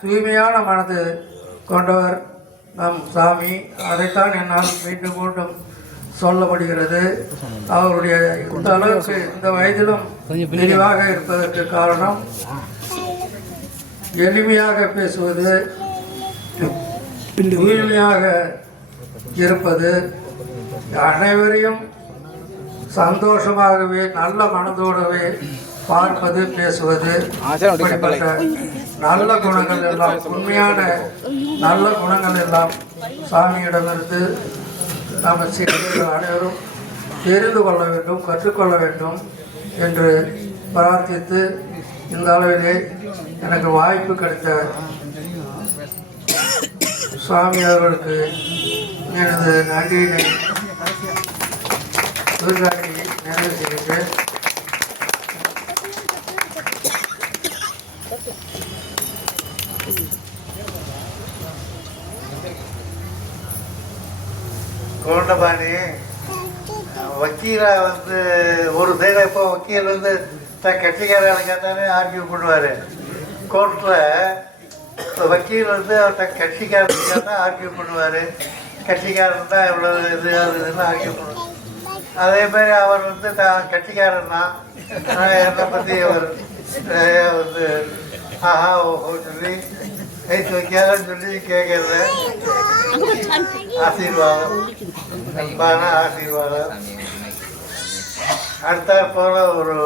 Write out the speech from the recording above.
தூய்மையான மனது கொண்டவர் நம் சாமி. அதைத்தான் என்னால் மீண்டும் மீண்டும் சொல்லப்படுகிறது. அவருடைய இந்த அளவுக்கு இந்த வயதிலும் தெளிவாக இருப்பதற்கு காரணம் எளிமையாக பேசுவது, தூய்மையாக இருப்பது, அனைவரையும் சந்தோஷமாகவே நல்ல மனதோடவே பார்ப்பது, பேசுவது, இப்படிப்பட்ட நல்ல குணங்கள் எல்லாம், உண்மையான நல்ல குணங்கள் எல்லாம் சாமியிடமிருந்து நாம் சீடர்கள் அனைவரும் தெரிந்து கொள்ள வேண்டும், கற்றுக்கொள்ள வேண்டும் என்று பிரார்த்தித்து இந்த அளவிலே எனக்கு வாய்ப்பு கிடைத்த சுவாமி அவர்களுக்கு எனது நன்றியினை சுருக்காட்டி நிறைவு செய்கிறேன். கோண்டபாணி வக்கீலை ஒரு சைடு இப்போ வக்கீல் கட்சிக்காரர்களை கேட்டாலே ஆர்கியூ பண்ணுவார். கோர்ட்டில் வக்கீல் அவர்கிட்ட கட்சிக்காரர் கேட்டால் ஆர்கியூ பண்ணுவார். கட்சிக்காரன் தான் இவ்வளோ இது அதுன்னு ஆர்கியூ பண்ணுவார். அதே மாதிரி அவர் தான் கட்சிக்காரன் தான். என்னை பற்றி அவர் ஆஹா ஓஹோ சொல்லி கைத்து வைக்காதன்னு சொல்லி கேட்கறது ஆசீர்வாதம், அன்பான ஆசீர்வாதம். அடுத்த போல ஒரு